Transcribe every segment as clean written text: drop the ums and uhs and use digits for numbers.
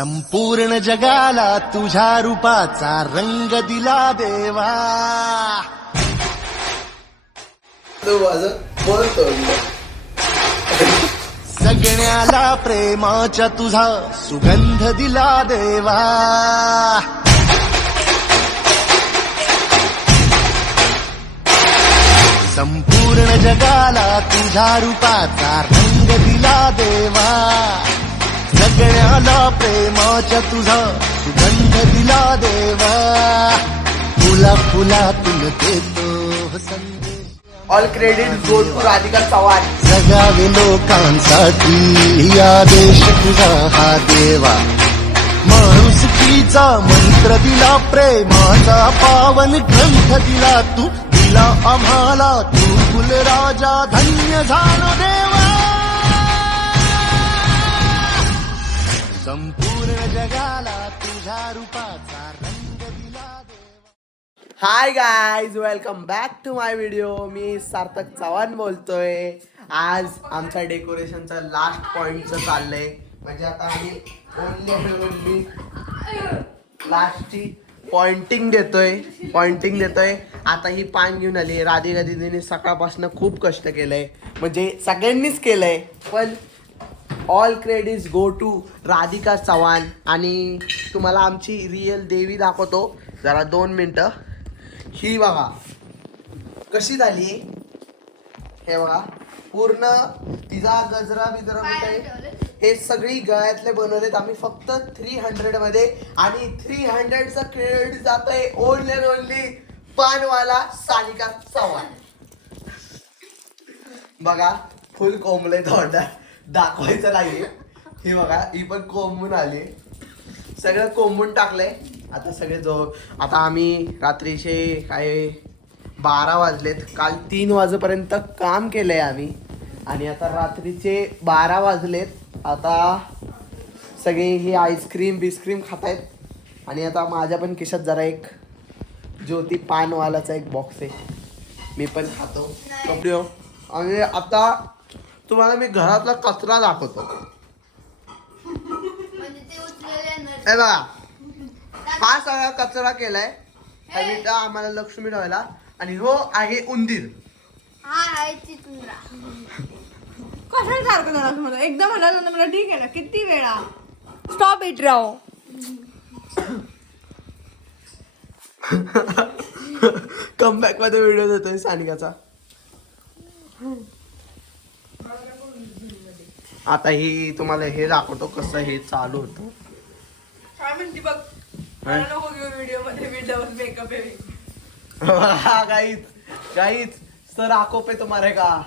संपूर्ण जगाला तुझ्या रूपाचा रंग दिला देवा. तो माझं बोलतो सगळ्याला प्रेमाच्या तुझा सुगंध दिला देवा. संपूर्ण जगाला तुझ्या रूपाचा रंग दिला देवा. सगळ्याला प्रेमाच्या तुझा सुगंध दिला देवा. फुला फुलातून देतो संदेश. All credit go to Radhika Chavan. जगावे लोकांसाठी या देश तुझा हा देवा. माणुसकीचा मंत्र दिला, प्रेमाचा पावन ग्रंथ दिला तू. दिला आम्हाला तू कुलराजा, धन्य झालो देवा. संपूर्ण जगाला तुझ्या रूपाचा रंग दिला देवा. Hi guys, welcome back to my video. मी सार्थक चव्हाण बोलतोय. आज आमच्या डेकोरेशनचा लास्ट पॉइंटचं चाललंय. म्हणजे आता आम्ही ओनली लास्टची पॉइंटिंग देतोय. आता ही पान घेऊन आली. राधिका दीदीने सकाळपासून खूप कष्ट केलंय, म्हणजे सगळ्यांनीच केलंय, पण all credits go to Radhika Chavan. आणि तुम्हाला आमची रिअल देवी दाखवतो जरा 2 मिनटं. ही बघा कशी झाली. हे बघा पूर्ण तिचा गजरा बिजरा कुठे, हे सगळी गळ्यातले बनवलेत आम्ही फक्त 300 मध्ये. आणि 300चं क्रेडिट जातोय only and only पानवाला Sanika Chavan. बघा फुल कोंबले तोंडात, दाखवायचं नाही. हे बघा ही पण कोंबून आली, सगळं कोंबून टाकलंय. आता सगळे आता आम्ही रात्रीचे काय 12 वाजलेत. काल 3 वाजेपर्यंत काम केलंय आम्ही, आणि आता रात्रीचे 12 वाजलेत. आता सगळे हे आईस्क्रीम बिस्क्रीम खातायत. आणि आता माझ्या पण खिशात जरा एक ज्योती पानवालाचा एक बॉक्स आहे, मी पण खातो. कपडे. आणि आता तुम्हाला मी घरातला कचरा दाखवतो. हे बघा हा सगळा कचरा केलाय आम्हाला लक्ष्मी ठेवायला. आणि हो आहे उंदीर. कशाला सारखं झालं मला एकदा म्हणालं मला ठीक आहे ना, किती वेळा स्टॉप इट राव. कमबॅक मध्ये व्हिडिओ देतोय सानिकाचा. आता ही तुम्हाला हे दाखवतो कसं हे चालू होतं. काय म्हणते बघ, मला नको घेऊ व्हिडिओ मध्ये विदाउट मेकअप आहे. गाईच सर आको पे तुम्हारे का,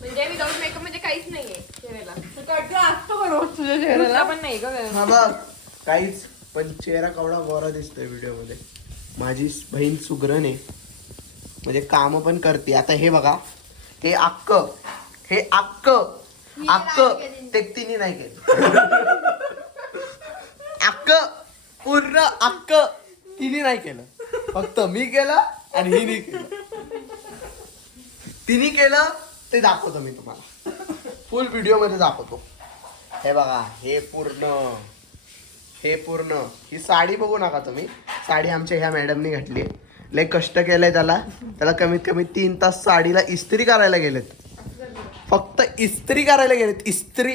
म्हणजे विदाउट मेकअप म्हणजे काहीच नाहीये चेहऱ्याला. असतो का रोज तुझ्या चेहऱ्याला पण नाही का. हा बघ काहीच, पण चेहरा केवढा गोरा दिसतोय व्हिडिओ मध्ये. माझी बहीण सुगरण आहे, म्हणजे काम पण करते. आता हे बघा हे अक्क ते तिने नाही केलं. पूर्ण अक्क तिने नाही केलं, फक्त मी केलं आणि हिने केलं. तिने केलं ते दाखवतो मी तुम्हाला, फुल व्हिडिओ मध्ये दाखवतो. हे बघा हे पूर्ण ही साडी बघू नका तुम्ही. साडी आमच्या ह्या मॅडमनी घातली. लय कष्ट केलंय त्याला कमीत कमी 3 तास साडीला इस्त्री करायला गेलेत. फक्त इस्त्री करायला गेलेत. इस्त्री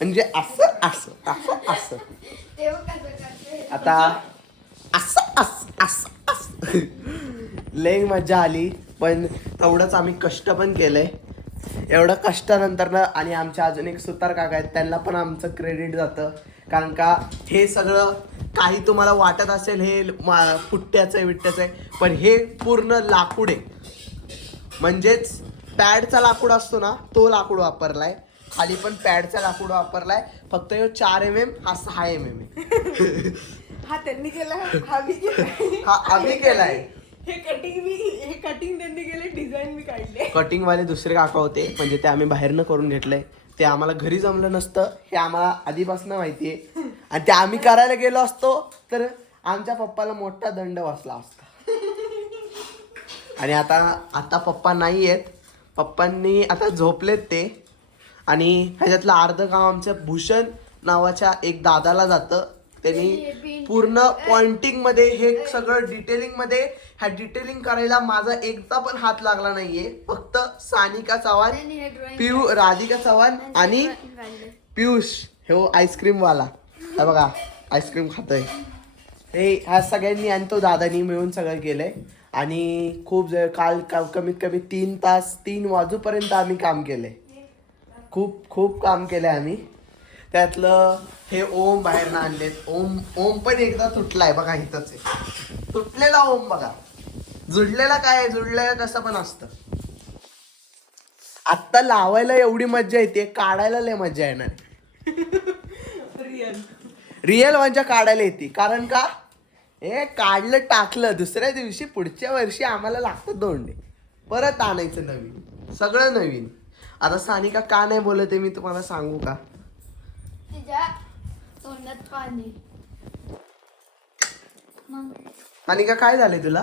म्हणजे असं आता असं लय मजा आली. पण तेवढंच आम्ही कष्ट पण केलंय. एवढं कष्टानंतर ना, आणि आमच्या अजून एक सुतार काका आहेत, त्यांना पण आमचं क्रेडिट जातं. कारण का हे सगळं काही तुम्हाला वाटत असेल हे पुट्ट्याचं आहे, पण हे पूर्ण लाकूड आहे. म्हणजेच पॅडचा लाकूड असतो ना, तो लाकूड वापरलाय. खाली पण पॅडचा लाकूड वापरलाय. फक्त 4 mm हा 6 mm आहे. हा त्यांनी केला, हा आम्ही केलाय. हे कटिंग त्यांनी केले, डिझाईन मी काढले. कटिंग वाले दुसरे काका होते, म्हणजे ते आम्ही बाहेरनं करून घेतलंय. ते आम्हाला घरी जमलं नसतं, हे आम्हाला आधीपासून माहितीये. आणि ते आम्ही करायला गेलो असतो तर आमच्या पप्पाला मोठा दंड बसला असता. आणि आता पप्पा नाही आहेत. पप्पांनी आता झोपलेत ते. आणि ह्याच्यातलं अर्ध काम आमचं भूषण नावाच्या एक दादाला जातं. त्यांनी पूर्ण पॉइंटिंग मध्ये हे सगळं डिटेलिंग मध्ये ह्या डिटेलिंग करायला माझा एकदा पण हात लागला नाहीये. फक्त सानिका चव्हाण, राधिका चव्हाण आणि पियुष हे आईस्क्रीम वाला हे बघा आईस्क्रीम खातोय. हे ह्या सगळ्यांनी आणि तो दादानी मिळून सगळं केलंय. आणि खूप काल कमीत कमी 3 तास 3 वाजूपर्यंत आम्ही काम केलंय. खूप खूप काम केलंय आम्ही. त्यातलं हे ओम बाहेरनं आणलेत. ओम पण एकदा तुटलाय बघा, इथंच आहे तुटलेला ओम बघा. जुडलेला काय जुडलेला कसं पण असतं. आत्ता लावायला एवढी मज्जा येते, काढायला लय मज्जा येणार. रिअल म्हणजे काढायला येते. कारण का हे काढलं टाकलं दुसऱ्या दिवशी पुढच्या वर्षी आम्हाला लागतं दोंडे परत आणायचं नवीन, सगळं नवीन. आता सानिका का नाही बोलते मी तुम्हाला सांगू का? तिच्या तोंडात पाणी. सानिका काय झालंय तुला?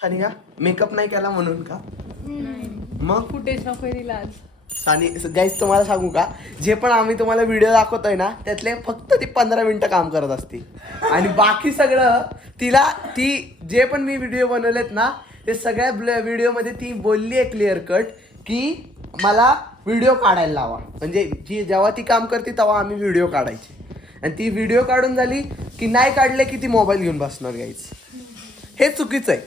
सानिका मेकअप नाही केला म्हणून का? मग फुटेज नको दिला आज. गाईस तुम्हाला सांगू का, जे पण आम्ही तुम्हाला व्हिडिओ दाखवतोय ना त्यातले फक्त ती 15 मिनिटं काम करत असते. आणि बाकी सगळं ती जे पण मी व्हिडिओ बनवलेत ना ते सगळ्या व्हिडिओमध्ये ती बोलली आहे क्लिअर कट की मला व्हिडिओ काढायला लावा. म्हणजे जेव्हा ती काम करते तेव्हा आम्ही व्हिडिओ काढायचे. आणि ती व्हिडिओ काढून झाली की नाही काढले की ती मोबाईल घेऊन बसणार गाईस. हे चुकीचं आहे.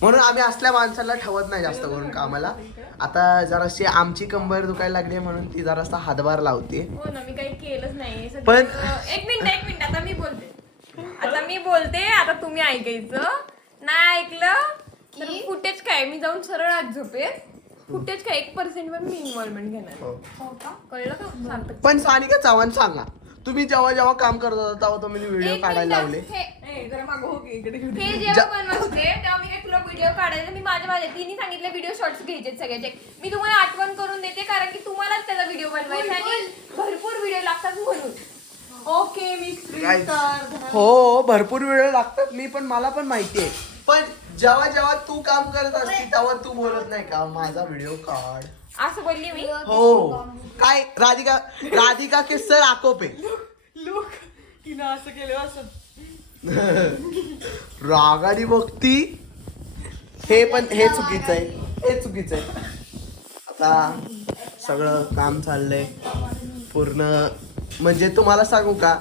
म्हणून आम्ही असल्या माणसाला ठेवत नाही जास्त करून कामाला. आता जराशी आमची कंबर दुखायला लागली म्हणून ती जरासा हातभार लावते. हो ना, मी काही केलंच नाही पण एक मिनिट आता मी बोलते आता तुम्ही ऐकायचं. नाही ऐकलं तर फुटेज काय मी जाऊन सरळ आज झोपेत. फुटेज काय 1% वर मी इन्व्हॉल्वमेंट घेणार. हो का? कळलं का? सांगतो. पण सानिका चव्हाण सांगा, तुम्ही जेव्हा काम करत होता तेव्हा तुम्ही व्हिडिओ काढायला लावले. हे जेव्हा बनवत होते तेव्हा मी काय तुला व्हिडिओ काढायला मी माझ्या तिने सांगितलं व्हिडिओ शॉर्ट्स घ्यायचे सगळ्याचे. मी तुम्हाला आठवण करून देते कारण की तुम्हालाच त्याचा व्हिडिओ बनवायचा आणि भरपूर व्हिडिओ लागतात म्हणून. ओके मी हो भरपूर व्हिडिओ लागतात. मी पण मला पण माहिती आहे. पण जेव्हा तू काम करत असते तेव्हा तू बोलत नाही का माझा व्हिडिओ काढ असं बोलली मी. हो काय राधिका के सर आकोपे लुक तिनं असं केलं असं रागाडी बघती. हे चुकीचं आहे. आता सगळं काम चाललंय पूर्ण. म्हणजे तुम्हाला सांगू का,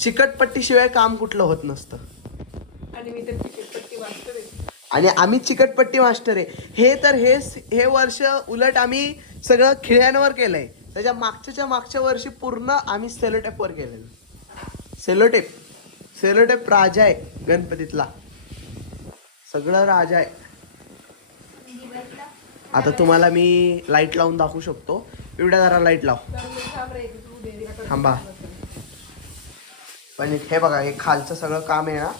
चिकटपट्टी शिवाय काम कुठलं होत नसतं. आणि मी तर चिकटपट्टी वाचतो. आणि आम्ही चिकटपट्टी मास्टर आहे. हे वर्ष उलट आम्ही सगळं खिळ्यांवर केलंय. त्याच्या मागच्या वर्षी पूर्ण आम्ही सेलोटेपवर केलेलं. सेलोटेप राजा आहे गणपतीतला, सगळं राजा आहे. आता तुम्हाला मी लाईट लावून दाखवू शकतो. एवढ्या जरा लाईट लाव थांबा. पण हे बघा हे खालचं सगळं काम आहे ना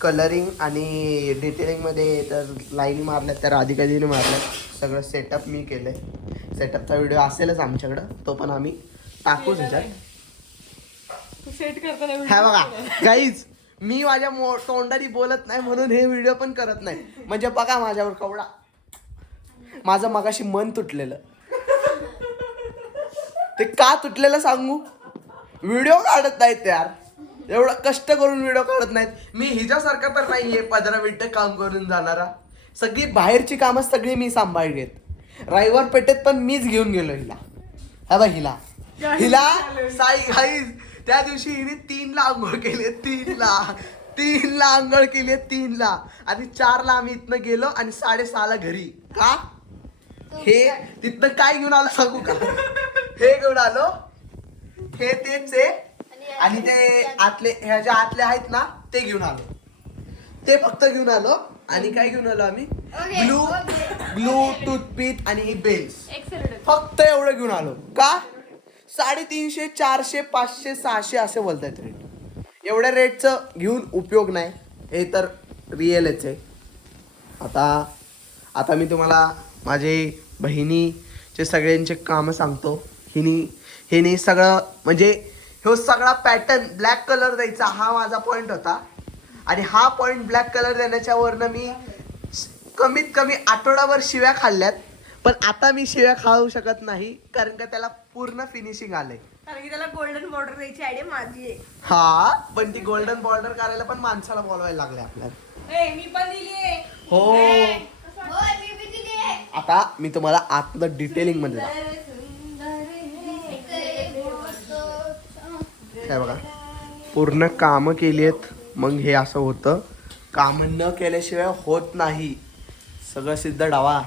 कलरिंग आणि डिटेलिंग मध्ये. तर लाईन मारल्यात त्या राधिकाजीने मारल्यात. सगळं सेटअप मी केलंय. सेटअपचा व्हिडिओ असेलच आमच्याकडं, तो पण आम्ही टाकूच ह्याच्यात. सेट करताना हा बघा गाईज, मी माझ्या तोंडाने बोलत नाही म्हणून हे व्हिडिओ पण करत नाही. म्हणजे बघा माझ्यावर कवडा. माझं मगाशी मन तुटलेलं. ते का तुटलेलं सांगू? व्हिडिओ काढत नाहीत यार. एवढं कष्ट करून व्हिडिओ काढत नाहीत. मी हिच्यासारखं तर नाहीये 15 मिनिटं काम करून जाणारा. सगळी बाहेरची कामं सगळी मी सांभाळलेत. रविवार पेठेत पण मीच घेऊन गेलो हिला. हा बघ हिला गाईज त्या दिवशी हिने 3ला आंघोळ केली. 3ला आंघोळ केली 3ला. आणि 4ला आम्ही इथनं गेलो आणि 6:30ला घरी. का हे तिथनं काय घेऊन आलो सांगू का? हे घेऊन आलो. हे तेच आहे. आणि ते ह्याच्या आतले आहेत ना ते घेऊन आलो. ते फक्त घेऊन आलो. आणि काय घेऊन आलो आम्ही? ग्लू टूथपिक आणि ही बेल्स. फक्त एवढं घेऊन आलो. का 350, 400, 500, 600 असे बोलतायत रेट. एवढ्या रेटचं घेऊन उपयोग नाही. हे तर रिअलच आहे. आता मी तुम्हाला माझे बहिणीचे सगळ्यांचे कामं सांगतो. हिने सगळं म्हणजे ह्यो सगळा पॅटर्न ब्लॅक कलर द्यायचा हा माझा पॉईंट होता. आणि हा पॉईंट ब्लॅक कलर देण्याच्या वरनं मी कमीत कमी आठवडाभर शिव्या खाल्ल्यात. पण आता मी शिव्या खाऊ शकत नाही कारण का त्याला पूर्ण फिनिशिंग आलंय. कारण की त्याला गोल्डन बॉर्डर द्यायची आयडिया माझी आहे. हा पण ती गोल्डन बॉर्डर करायला पण माणसाला बोलवायला लागले आपल्याला. मी पण दिली. हो होय, मी बी दिली आहे. आता मी तुम्हाला आतलं डिटेलिंग मध्ये दाखवतो. काय बघा पूर्ण काम केली आहेत मग हे असं होतं. काम न केल्याशिवाय होत नाही. सगळं सिद्ध डावा.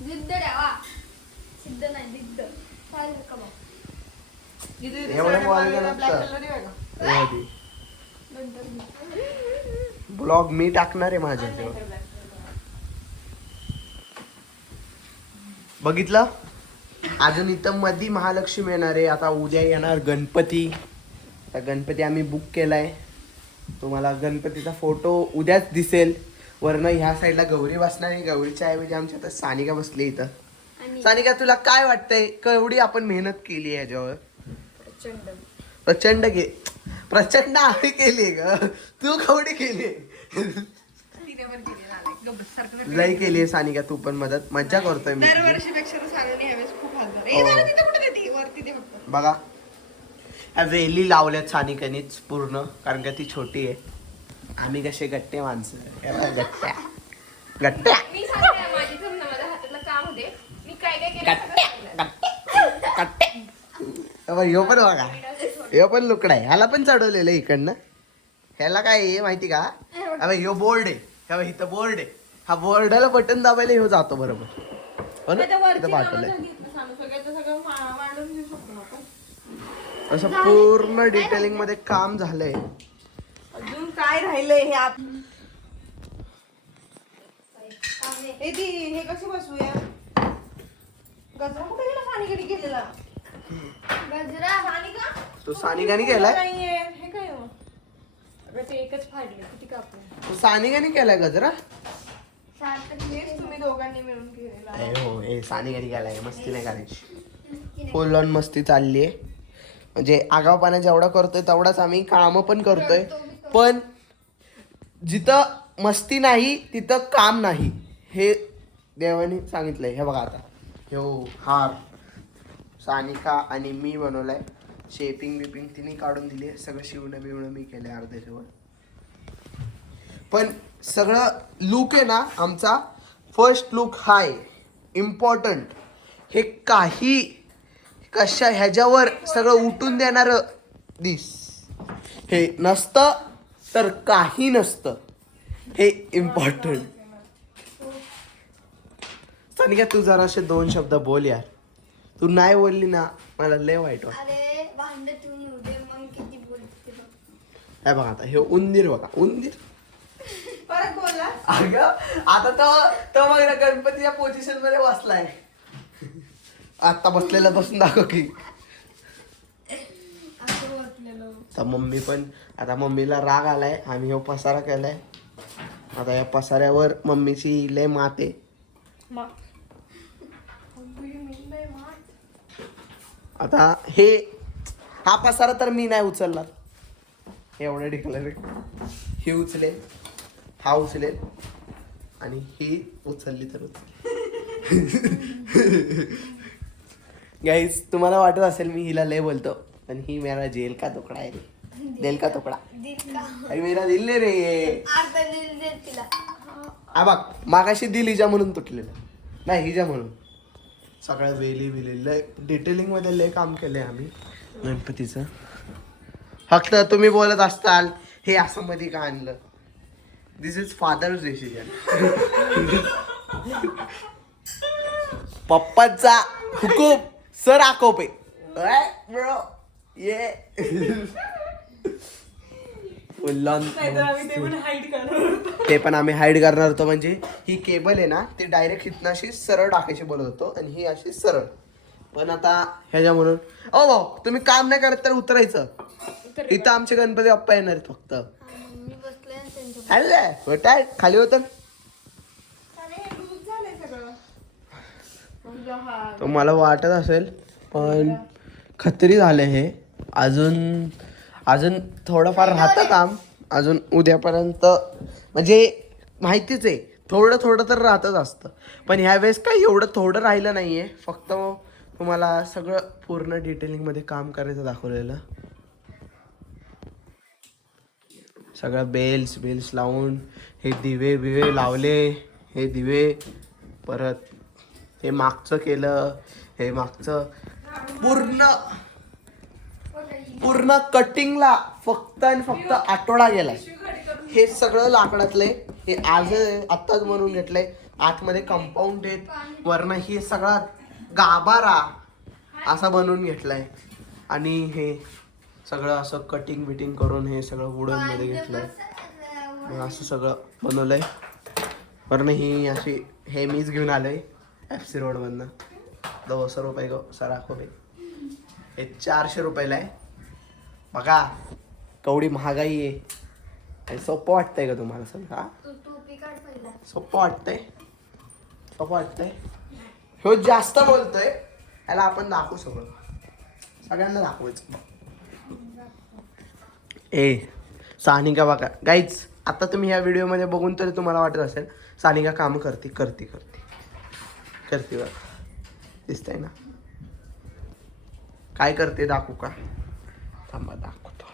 जिद्द द्यावा. सिद्ध नाही, जिद्द. चालेल का मग? एवढं बोलायला ब्लॉग मी टाकणार आहे माझ्या बघितलं. अजून इथं मधी महालक्ष्मी येणार आहे. आता उद्या येणार गणपती. त्या गणपती आम्ही बुक केलाय. तुम्हाला गणपतीचा फोटो उद्याच दिसेल. वरनं ह्या साईडला गौरी बसणार आहे. गौरीच्या ऐवजी आमच्या आता सानिका बसली इथं. सानिका तुला काय वाटतंय केवढी आपण मेहनत केली आहे याच्यावर? प्रचंड आम्ही केली ग. तू केवढी केली? लई केली सानिका तू पण मदत. मज्जा करतोय मी. दरवर्षीपेक्षा सागरने ह्यावेळेस खूप हात बघा ह्या वेली लावल्यात सानिकानीच पूर्ण. कारण का ती छोटी आहे. आम्ही कसे गट्टे माणसं. गट्ट्या गट्ट्या मी सांगते माझी जमना माझ्या हातातलं काम होते. मी काय काय केलं ह्यो पण बघा. ह्यो पण लुकडा आहे. ह्याला पण चढवलेलं आहे इकडनं. ह्याला काय आहे माहिती का? अबे ह्यो बोर्ड आहे. ह्या इथं बोर्ड आहे. हा बोर्डाला बटन दाबायला ह्यो जातो बरोबर. हो ना? इथं पाठवलंय. असं पूर्ण डिटेलिंग मध्ये काम झालंय. अजून काय राहिलंय हे हे कसं बसवूया? गजरा कुठे गेला? सानिकाने केलेला गजरा. सानिका तो सानिकाने केलाय. नाहीये. हे काय हो? ते एकच फाडले किती कापले. तो सानिकाने केलाय गजरा. हेच तुम्ही दोघांनी मिळून केलेला. ए हो ए सानिकाने केलाय. मस्ती नाही करायची. फुल ऑन मस्ती चालली आहे. म्हणजे आगावपणा जेवढा करतोय तेवढाच आम्ही काम पण करतोय. पण जिथं मस्ती नाही तिथं काम नाही हे देवाने सांगितलंय. हे बघा आता ह्यो हार सानिका आणि मी बनवलाय. शेपिंग बिपिंग तिने काढून दिली. सगळं शिवणं बिवणं मी केलंय अर्ध्याच्यावर. पण सगळं लुक आहे ना आमचा फर्स्ट लुक हाय इम्पॉर्टंट. हे काही कशा ह्याच्यावर सगळं उठून देणार दिस हे नसतं तर काही नसतं. हे इम्पॉर्टंट. सानिका तू जरा असे 2 शब्द बोल यार. तू नाही बोलली ना मला लय वाईट वाटत. अरे भांड तुम्ही उद्या मग किती बोलते बघ. हे बघा आता हे उंदीर बघा. उंदीर परत बोलला. अगं आता तो बघ ना गणपतीच्या पोझिशन मध्ये बसलाय. आता बसलेला बसून दाखव की. असं वाटलेलं. तर मम्मी पण आता मम्मीला राग आलाय. आम्ही हो पसारा केलाय. आता या पसाऱ्यावर मम्मीची लय मात आहे. आता हा पसारा तर मी नाही उचलणार. एवढं ढिकलं रे. ही उचलेल हा उचलेल आणि ही उचलली तर गाईज तुम्हाला वाटत असेल मी हिला लय बोलतो पण ही मेरा जेल का तुकडा आहे रे. दिल का तुकडा. दिल का? अरे मेरा दिल नाही रे. अर्धा दिल दे तिला. हा बघ मागाशी दिल हिजा म्हणून तुटलेलं नाही हिजा म्हणून. सगळ्या वेली बिली लय डिटेलिंग मध्ये लय काम केलंय आम्ही गणपतीचं. फक्त तुम्ही बोलत असताल हे असं मध्ये का आणलं. दिस इज फादर्स डिसिजन. पप्पाचा हुकूम सर आकोपे ब्रो ये ते पण आम्ही हाईड करणार होतो. म्हणजे ही केबल आहे ना ती डायरेक्ट इथनं अशी सरळ टाकायची बोलत होतो आणि ही अशी सरळ. पण आता ह्याच्या म्हणून ओ भाऊ तुम्ही काम नाही करत तर उतरायचं. इथं आमचे गणपती बाप्पा येणार आहेत फक्त. मी बसले ना त्यांच्या. अरे खाली होत. मला वाटत असेल पण खत्री झाले हे. अजून थोडंफार राहतं काम. अजून उद्यापर्यंत म्हणजे माहितीच आहे थोडं तर राहतच असतं. पण ह्यावेळेस काही एवढं थोडं राहिलं नाहीये. फक्त तुम्हाला सगळं पूर्ण डिटेलिंग मध्ये काम करायचं दाखवलेलं. सगळं बेल्स लावून हे दिवे बिवे लावले, हे दिवे परत हे मागचं केलं, हे मागचं पूर्ण कटिंगला फक्त आणि फक्त आठवडा गेलाय. हे सगळं लाकडातलंय, हे आत्ताच बनवून घेतलंय. आतमध्ये कंपाऊंड आहेत, वरनं हे सगळा गाभारा असा बनवून घेतलाय आणि हे सगळं असं कटिंग बिटिंग करून हे सगळं वुडन मध्ये घेतलंय. मग असं सगळं बनवलंय. वरनं ही अशी हे मीच घेऊन आलोय FC रोड मधनं. 200 रुपये गो सरा खोबे. हे 400 रुपयाला आहे. बघा केवढी महागाई आहे. हे सोपं वाटतंय का तुम्हाला सगळं? सोपं वाटतंय? ह्यो जास्त बोलतोय, याला आपण दाखवू सगळ्यांना दाखवायचं. सानिका बघा गाईज, आता तुम्ही ह्या व्हिडिओ मध्ये बघून तरी तुम्हाला वाटत असेल सानिका काम करते बघा. दिसतंय ना काय करते? दाखवू का? थांबा दाखवतो.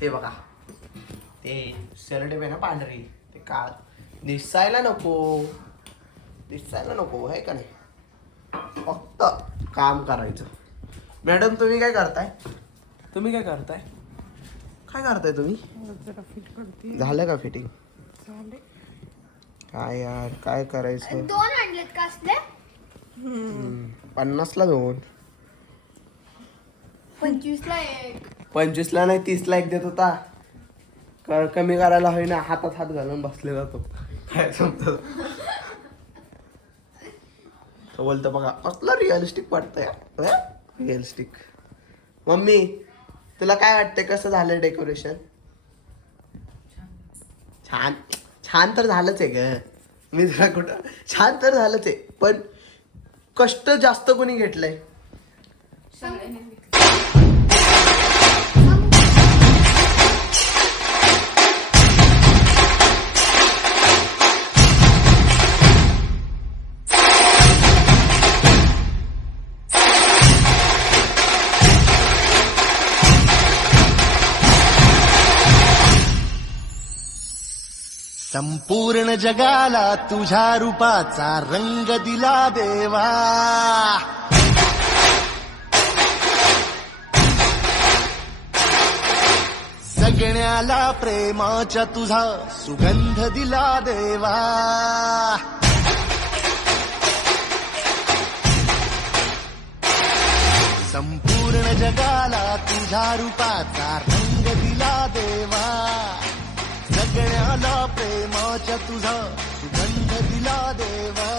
ते बघा, ते सेलोटेप आहे ना पांढरी, ते काळ दिसायला नको आहे का नाही? फक्त काम करायचं. मॅडम तुम्ही काय करताय? काय करताय तुम्ही? झालं का फिटिंग? काय यार काय करायचं? 2 आणलेत का असले? 50 ला 2. 25 ला 1. 25 ला नाही 30 ला 1 देत होता. कमी करायला हवी ना, हातात हात घालून बसलेला तो. काय समजत तो बोलतो बघा कसलं रिअलिस्टिक वाटतंय. रिअलिस्टिक. मम्मी तुला काय वाटतंय कसं झालं डेकोरेशन? छान तर झालंच आहे ग. मी तुला कुठं छान तर झालंच आहे, पण कष्ट जास्त कोणी घेतलंय? संपूर्ण जगाला तुझ्या रूपाचा रंग दिला देवा. जगण्याला प्रेमाच्या तुझा सुगंध दिला देवा. संपूर्ण जगाला तुझ्या रूपाचा रंग दिला देवा. जगण्याला प्रेमाच्या तुझा सुगंध दिला देवा.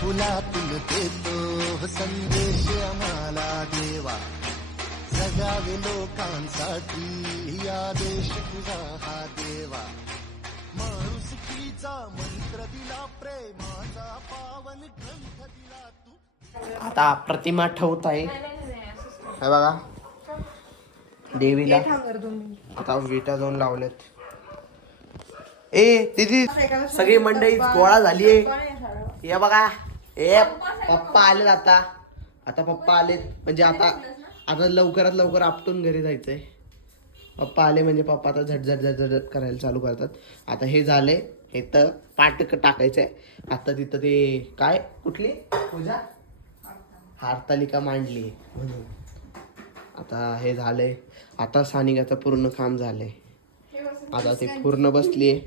फुलातून देतो संदेश आम्हाला देवा. जगावे लोकांसाठी या देश तुझा हा देवा. माणुसकीचा मंत्र दिला, प्रेमाचा पावन ग्रंथ दिला तू. आता प्रतिमा ठेवत आहे. हे बघा देवीला आता विटा जाऊन लावल्यात. दीदी सगळी मंडळी गोळा झालीये. हे बघा पप्पा आलेत. आता पप्पा आलेत म्हणजे आता लवकरात लवकर आपटून घरी जायचंय. पप्पा आले म्हणजे पप्पा आता झटझट करायला चालू करतात. आता हे झाले, हे तर पाट टाकायचंय. आता तिथं ते काय कुठली पूजा हरतालिका मांडली म्हणून आता हे झालंय. आता सानिकाचं पूर्ण काम झालंय. आता ते पूर्ण बसलीये.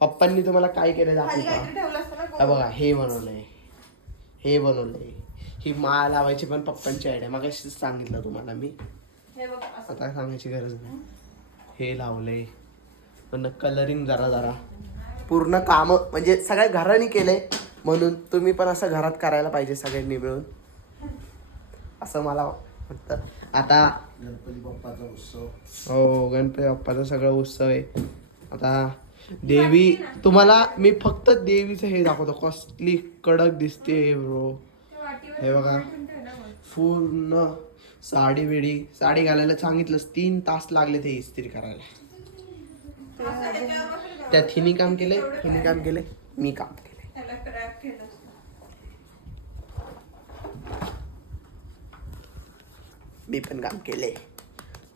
पप्पांनी तुम्हाला काय केलं दाखवू का? बघा हे बनवलंय. ही माळ लावायची पण पप्पांची आयडिया. मग सांगितलं तुम्हाला मी, आता सांगायची गरज नाही. हे लावलंय पण कलरिंग जरा पूर्ण काम म्हणजे सगळ्या घराने केलंय. म्हणून तुम्ही पण असं घरात करायला पाहिजे सगळ्यांनी मिळून, असं मला वाटतं. आता गणपती बाप्पाचा उत्सव. हो गणपती बाप्पाचा सगळं उत्सव आहे. आता देवी तुम्हाला मी फक्त देवीचं हे दाखवतो. कसली कडक दिसते ब्रो. हे बघा पूर्ण साडी घालायला सांगितलं 3 तास लागले ते इस्त्री करायला. त्यात हिने काम केले, मी काम केले. मी पण काम केले.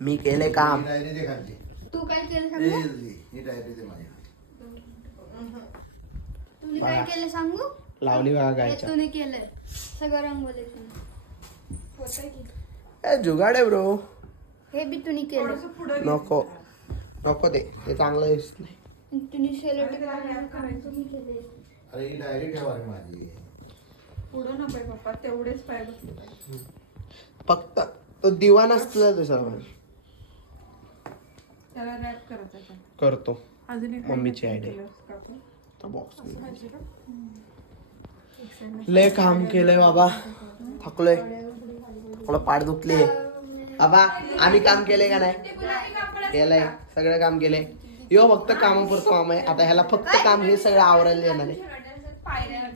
मी केले काम. डायरी दे खालची. तू काय केलं दे, सांगू दे. ही डायरी दे माझ्या. तुम्ही काय केलं सांगू लावली बघा हे गायच्या. तुम्ही केलंय सगळं रंगवलंय तुम्ही जुगाड आहे ब्रो. हे बी तुम्ही केलं नको नको ते चांगलं दिसत नाही. तुम्ही सेलोटेप तुम्ही केले अरे ही डायरी ठेवा रे माझी. पुढं नको पप्पा तेवढेच पाय बसले. फक्त तो दिवा नसला दुसरा त्याला रॅप करायचं का? करतो. अजून एक मम्मीची idea. केलंस का तू? बॉक्स लय काम केलंय बाबा. थकलोय. थोडं पाठ दुखले बाबा. आम्ही काम केलंय का नाही केलंय. सगळं काम केलंय. यो फक्त काम पुरतो मामा आहे. आता ह्याला फक्त काम हे सगळं आवरायला येणार आहे.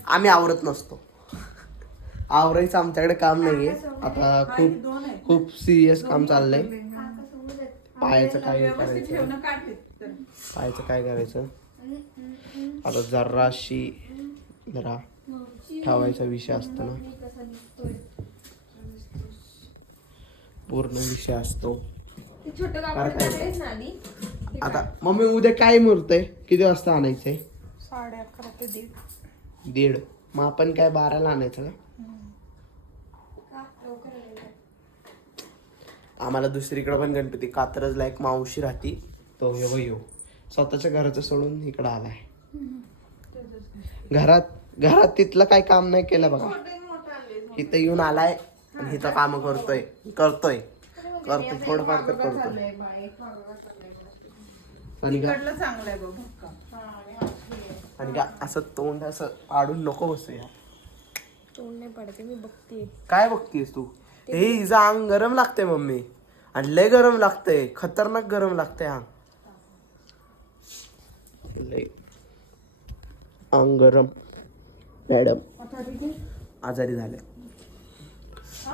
आम्ही आवरत नसतो. आवरायचं आमच्याकडे काम नाहीये. आता खूप खूप सिरियस काम चाललंय. पायाचं काय करायचं. ठेवणं काढते तर. पायाचं काय करायचं आता जराशी जरा ठेवायचा विषय असतो ना. पूर्ण विषय असतो. ते छोटं कापड काढायचं ना आधी. आता मम्मी उद्या काय मुहूर्त आहे. किती वाजता आणायचंय. 11:30 ते 1:30. 1:30. मग आपण काय 12ला आणायचं का. आम्हाला दुसरीकडे पण गणपती कात्रजला एक मावशी राहती. तो यो स्वतःच्या घराचं सोडून इकडं आलाय. घरात तिथलं काय काम नाही केलं बघा. इथं येऊन आलाय आणि इथं काम करतोय थोडंफार तर करतोय. आणि चांगलं आहे बघ. आणि का असं तोंड असं पाडून नको बसू यार. तोंड नाही पडते मी बघते. काय बघतीयस तू. हे हिचं अंग गरम लागते मम्मी. आणि लय गरम लागतंय. खतरनाक गरम लागतंय अंग. लय अंग गरम. मॅडम आजारी झाले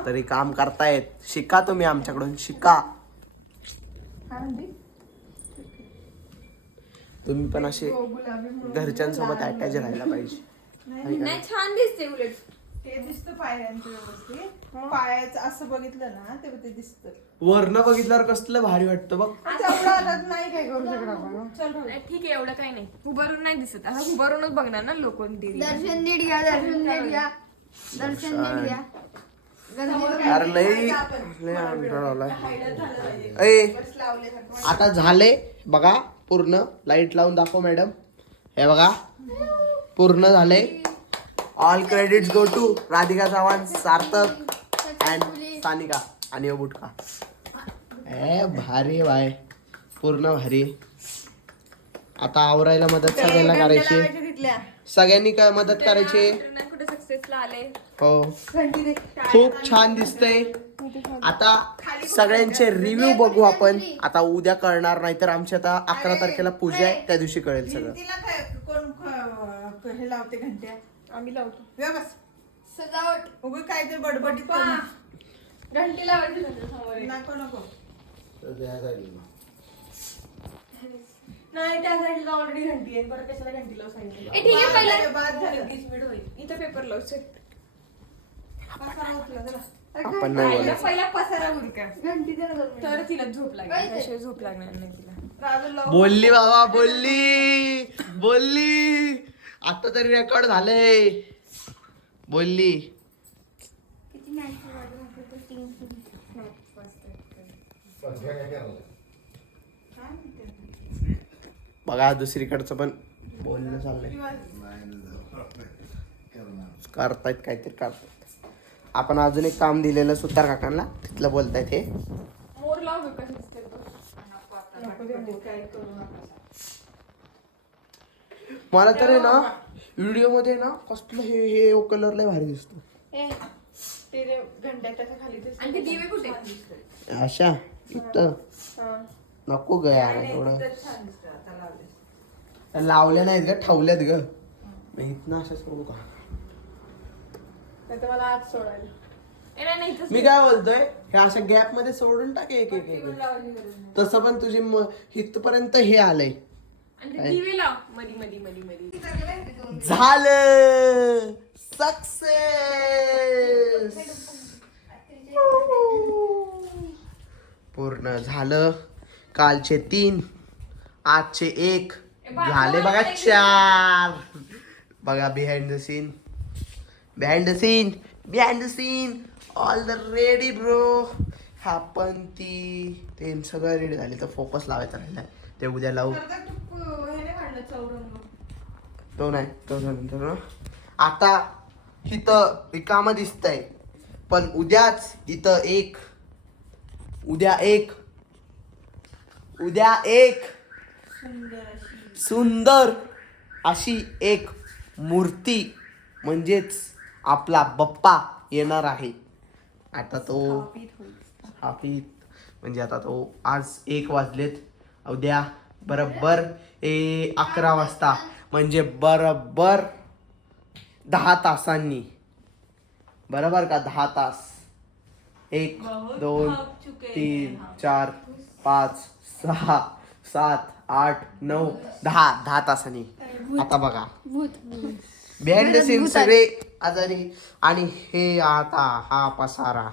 तरी काम करतायत. शिका तुम्ही आमच्याकडून शिका. तुम्ही पण असे घरच्यांसोबत अटॅच राहायला पाहिजे. नाही छान दिसते उलट. ते दिसतं पायांचं व्यवस्थित. पायाचं असं बघितलं ना ते दिसतं. वरनं बघितल्यावर कसलं भारी वाटतं बघ. तेवढं नाही काय करू शकत आपण. चल नाही, ठीक आहे एवढं काही नाही. उभारून नाही दिसत. असं उभारूनच बघणार ना लोक. दर्शन नीट घ्या दर्शन नीट घ्या यार लय आता झाले बघा पूर्ण. लाईट लावून दाखव मॅडम. हे बघा पूर्ण झाले. All credits go to Radhika Chavan, Sarthak and Sanika आणि बुटका. भारी बाय पूर्ण भारी. आता आवरायला मदत सगळ्यांना करायची. सगळ्यांनी काय मदत करायची. कुठे सक्सेसला आले. हो खूप छान दिसतंय. आता सगळ्यांचे रिव्ह्यू बघू आपण. आता उद्या कळणार नाही तर आमची आता 11 तारखेला पूजा आहे. त्या दिवशी कळेल सगळं. तिला काय कोण हे लावते घंट्या. आम्ही लावतो. व्यवस्थित सजावट उगी काहीतरी बडबडीत घंटी लावायची समोर. नको नाही त्या साईडला ऑलरेडी घंटी आहे. बरं कशाला घंटी लावू सांगितलं. ठीक आहे पहिला 20 मिनिट होईल. इथं पेपर लावू शकतो. आपण नाही बोलायचं. पहिला पसारा उरका. घंटी दे ना तर तिला झोप लागेल. त्याशिवाय झोप लागणार नाही तिला. बोलली बाबा बोलली. आता तरी रेकॉर्ड झालंय. बोलली. किती बघा दुसरीकडचं पण बोलणं चाललंय. करतायत काहीतरी करतायत. आपण अजून एक काम दिलेलं सुतार काकांना. तिथलं बोलतायत हे. मोर लाव कशी दिसते तो. मला तर आहे ना व्हिडिओ मध्ये ना कसलं हे कलर लय भारी दिसतो. घंट्या त्याच्या खाली दिसतं. आणि ते दिवे कुठे. अशा इथं नको ग यार एवढं. छान दिसतं आता लावले. लावल्या नाहीत ग ठेवल्यात ग. इथनं अशा सोडू का. नाही तर मला आज सोडायला. नाही मी काय बोलतोय हे अशा गॅप मध्ये सोडून टाक एक एक. तसं पण तुझी इथपर्यंत हे आलंय. आणि ते दिवे लाव मधी मधी मधी मधी. झालं सक्सेस. पूर्ण झालं. कालचे 3, आजचे 1 झाले बघा 4. बघा behind the seen all the ready bro. हा पण ते सगळं रेडी झाले तर फोकस लावायचा राहिला ते उद्या लावू. तो नाही तो नंतर ना. आता इथं रिकामं दिसतंय पण उद्याच इथं उद्या एक सुंदर अशी एक मूर्ती म्हणजेच आपला बाप्पा येणार आहे. आता तो स्थापित म्हणजे आता तो आज 1 वाजलेत. उद्या बरोबर 11 वाजता म्हणजे बरोबर 10 तासांनी. बरोबर का 10 तास. 1 2 3 4 5 6 7 8 9 10 तासांनी. आता बघा बिहाइंड द सीन सगळे आजारी आणि हे आता हा पसारा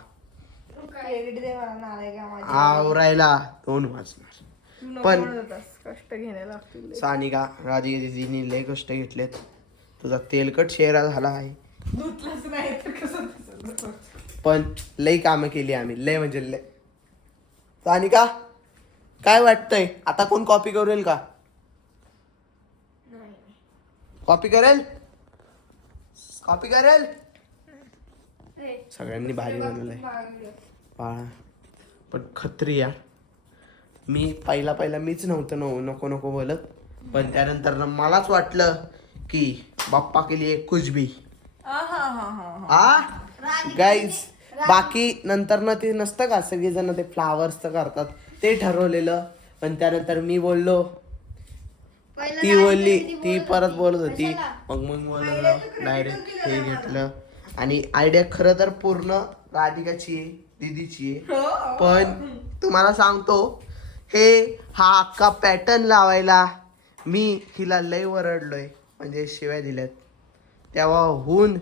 आवरायला 2 वाजणार. पण कष्ट घ्यायला लागतील. सानिका राधिका दीदीने लय कष्ट घेतलेत. तुझा तेलकट चेहरा झाला आहे पण लय कामं केली आम्ही लय म्हणजे लय. सानिका काय वाटतंय आता कोण कॉपी करेल का? कॉपी करेल सगळ्यांनी भारी बनवलंय बाळा. पण खत्री यार मी पहिला मीच नव्हतं नको बोलत. पण त्यानंतर ना मलाच वाटलं की बाप्पा के लिए कुछ भी गाईज. बाकी नंतर ना ते नसतं का सगळेजण ते फ्लावर्सचं करतात ते ठरवलेलं. पण त्यानंतर मी बोललो ती बोलली ती परत बोलत होती मग बोललो डायरेक्ट हे घेतलं. आणि आयडिया खरं तर पूर्ण राधिकाची आहे दीदीची आहे. पण तुम्हाला सांगतो हा अख्खा पॅटर्न लावायला मी हिला लय वरडलोय म्हणजे शिव्या दिल्यात. तेव्हाहून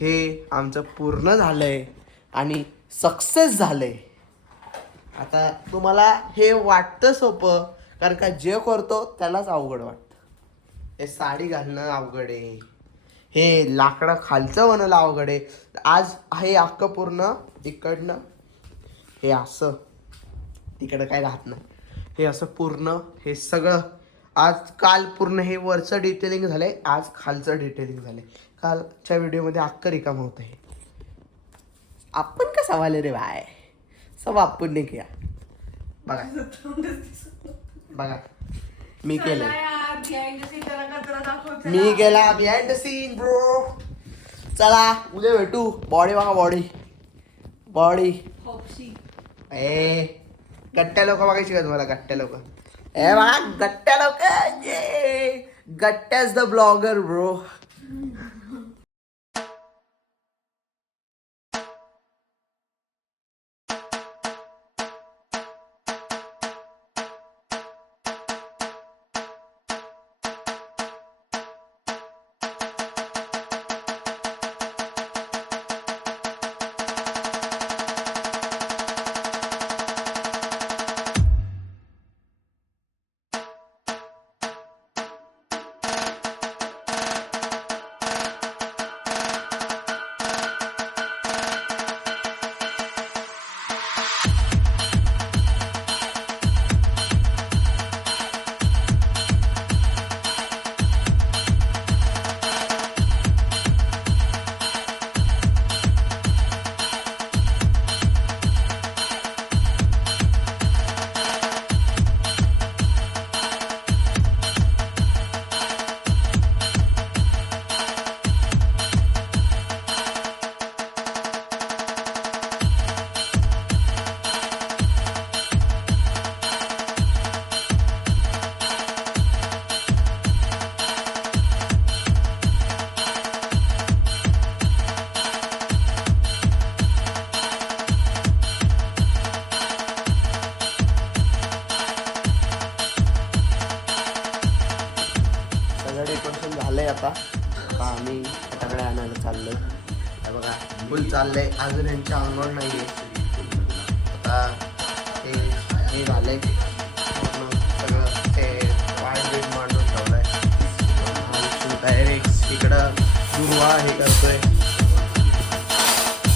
हे आमचं पूर्ण झालंय आणि सक्सेस झालंय. आता तुम्हाला हे वाटतं सोपं कारण का जे करतो त्यालाच अवघड वाटतं. हे साडी घालणं अवघड आहे. हे लाकडं खालचं बनवलं अवघड आहे. आज हे अख्खं पूर्ण इकडनं हे असं तिकडं काय घात नाही. हे असं पूर्ण हे सगळं काल पूर्ण हे वरचं डिटेलिंग झालंय. आज खालचं डिटेलिंग झालंय. कालच्या व्हिडिओमध्ये अख्खं रिकाम होत आहे. आपण कसा वाले रे बाय सब आपण नाही किया. बघा मी केलं बिहाइंड द सीन ब्रो. चला उद्या भेटू. बॉडी बघा बॉडी गट्ट्या लोक बघायची का तुम्हाला? गट्ट्या लोक बघा गट्ट्या लोक गट्ट्याच द ब्लॉगर ब्रो. झालंय आता आम्ही फटाकडे आणायला चाललोय. हे बघा फुल चाललंय, अजून यांच्या अंगोळ नाही आहे. आता हे झालंय पूर्ण सगळं ते वाढ मांडून ठेवलंय. डायरेक्ट इकडं दुर्वा हे करतोय.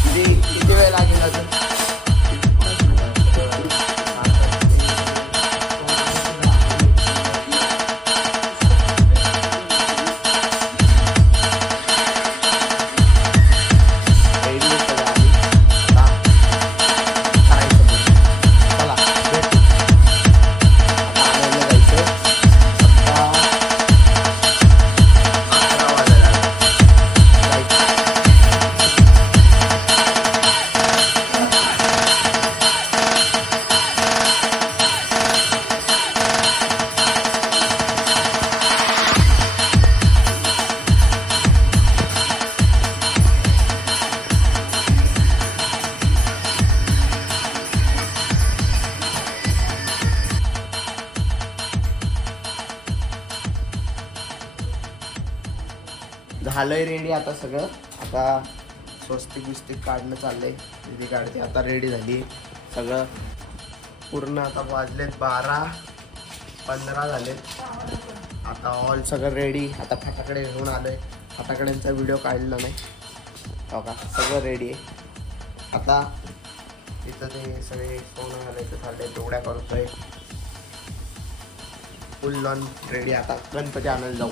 किती वेळ लागेल अजून? झालंय रेडी आता सगळं. आता स्वस्तिक बिस्तिक काढणं चाललंय. दीदी काढते आता. रेडी झाली सगळं पूर्ण. आता वाजलेत 12:15 झालेत. आता ऑल सगळं रेडी. आता फटाकडे घेऊन आलोय. फटाकड्यांचा व्हिडिओ काढला नाही बघा. सगळं रेडी आहे. आता तिथं ते सगळे सोनं घालायचं चाललंय, तेवढ्या करतोय. फुल लॉन रेडी. आता गणपती आणायला जाऊ.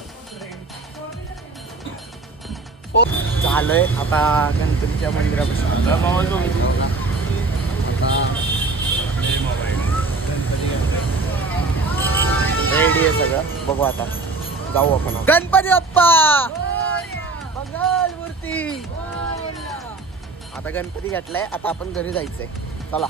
झालंय आता गणपतीच्या मंदिरापासून. आता रेडी आहे सगळं. बघू आता जाऊ आपण. गणपती बाप्पा मंगल मूर्ती. आता गणपती घेतलाय. आता आपण घरी जायचंय. चला.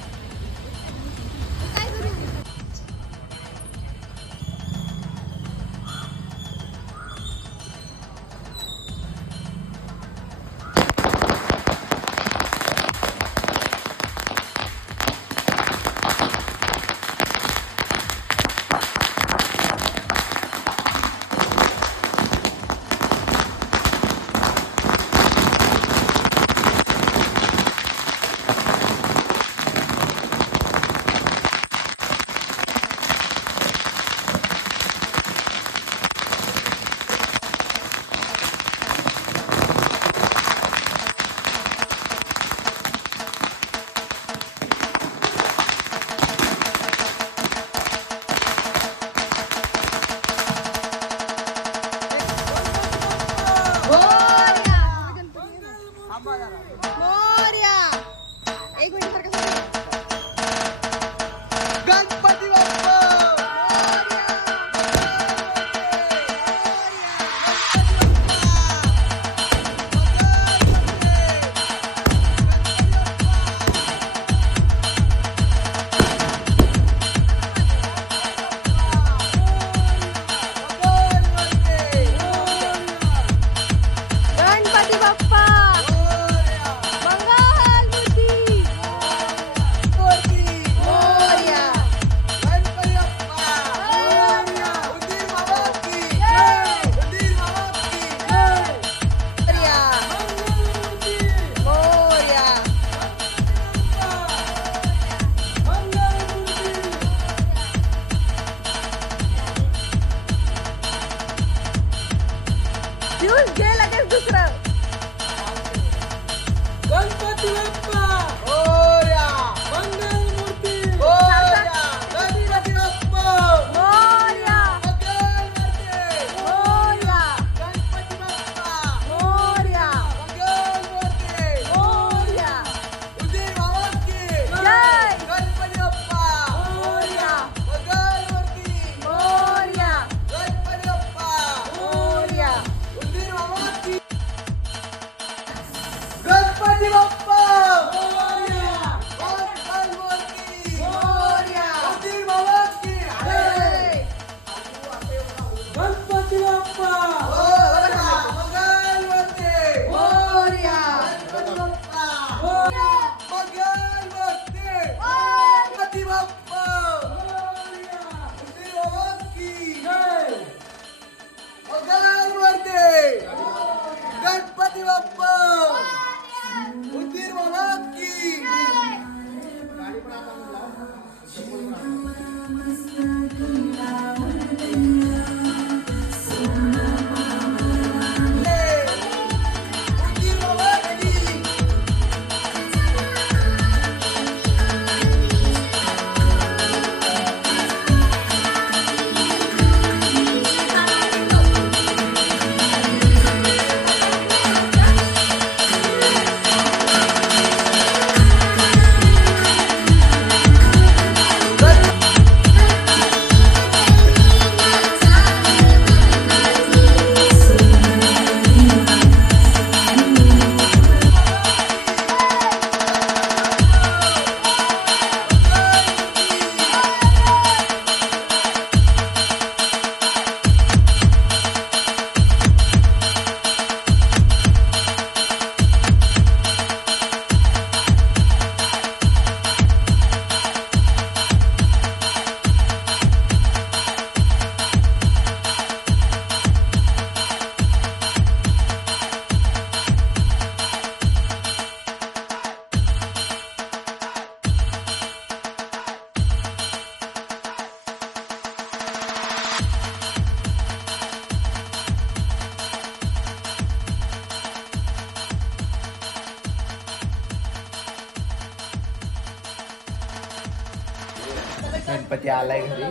गणपती आलाय घरी.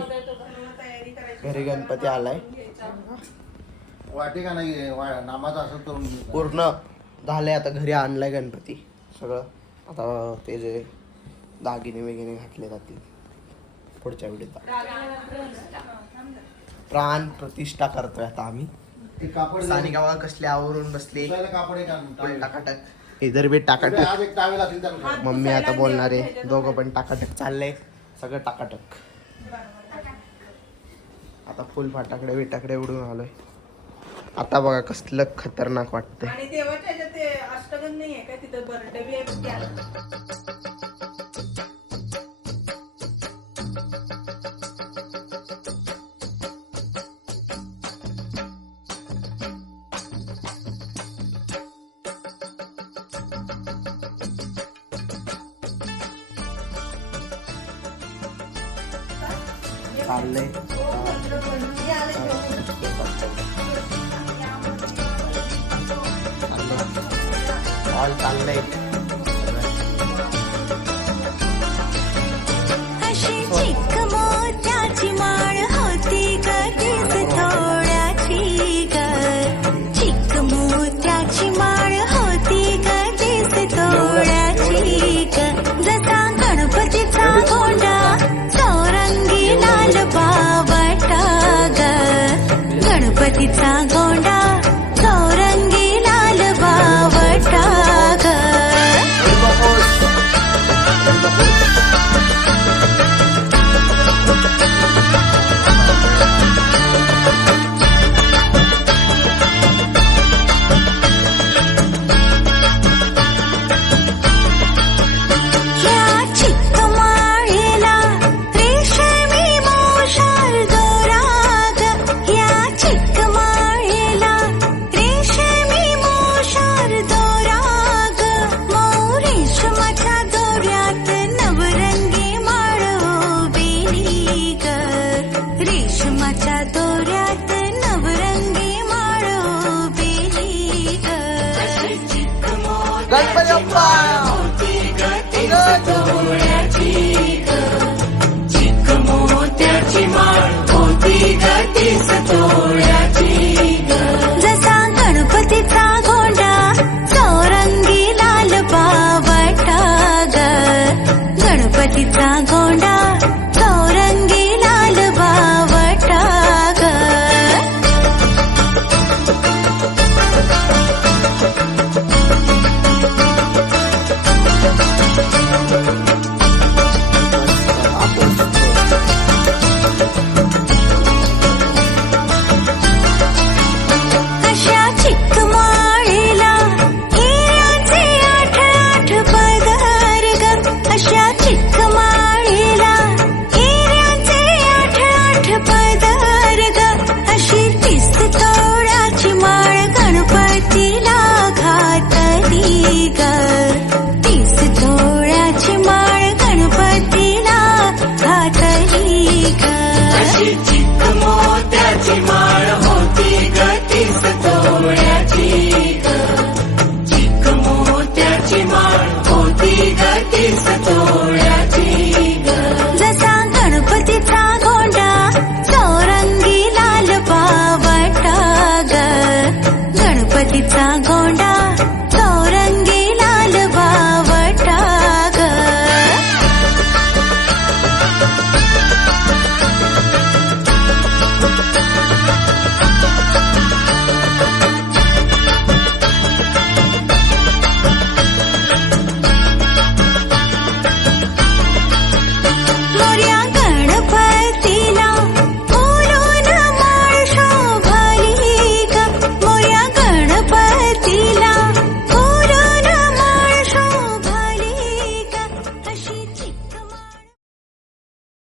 घरी गणपती आलाय. वाटे का नाही नामाचं असं करून घेऊ. पूर्ण झालंय आता. घरी आणलाय गणपती सगळं. आता ते जे दागिने वगैरे घातले जातील पुढच्या व्हिडिओत. प्राण प्रतिष्ठा करतोय आता आम्ही. ते कापड सानिका बघा कसली आवरून बसली. दुसऱ्याला कापड एक आणून फुल टावेल. टाकाटक. इधर बी टाकाटक. आज एक टावेल असेल तर मम्मी आता बोलणार आहे. दोघं पण टाकाटक चाललंय. सगळं टाकाटक. आता फुल फाटाकडे विटाकडे उडून आलोय. आता बघा कसलं खतरनाक वाटतंय. आणि देवाच्या ह्याच्यात ते अष्टगंध नाही आहे का तिथं बर्थडे बी आहे त्याला. चाललंय ऑल चाललंय. अशी चिक मोत्याची माळ होती कधीच थोड्याची ग. चिक मोत्याची माळ होती कधीच थोड्याची ग. जसा गणपतीचा गोंडा चौरंगी लाल बावटा ग. गणपतीचा गोंडा चौरंगी लाल बावटा ग. या चिक माळेला रेशमी मोशाल दोरा ग. या चिक माळेला रेशमी मोशाल दोरा ग. मऊ रेशमाच्या दोऱ्यात नवरंगी माळ उभेली ग. रेशमाच्या दोऱ्यात नवरंगी माळ उभेली ग. गणपती बाप्पा. चिक मोत्याची माळ होती गतीस तोड